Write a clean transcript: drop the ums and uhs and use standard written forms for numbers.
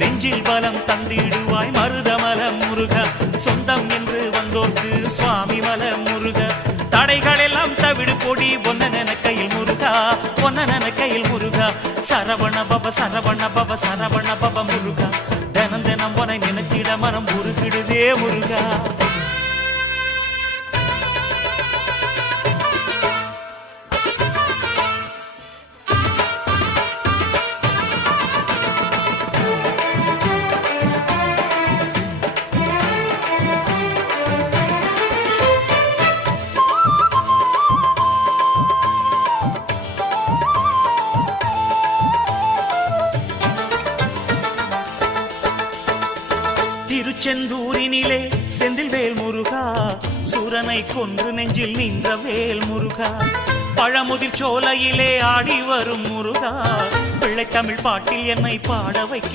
நெஞ்சில் பலம் தந்திடுவாய் மருதமல முருக சொந்தம் என்று வந்தோர்க்கு சுவாமி மல முருக தடைகள் எல்லாம் தவிடு பொடி ஒன்ன கையில் முருகா ஒன்ன கையில் முருகா சரவண பவ சரவண பவ சரவண பவ முருகா தினம் தினம் உன நினைத்திட மனம் முருகிடுதே முருகா திருச்செந்தூரினிலே செந்தில் வேல் முருகா சூரனை கொன்று நெஞ்சில் நின்ற வேல் முருகா பழமுதிர் சோலையிலே ஆடி வரும் முருகா பிள்ளை தமிழ் பாட்டில் என்னை பாட வைக்கும்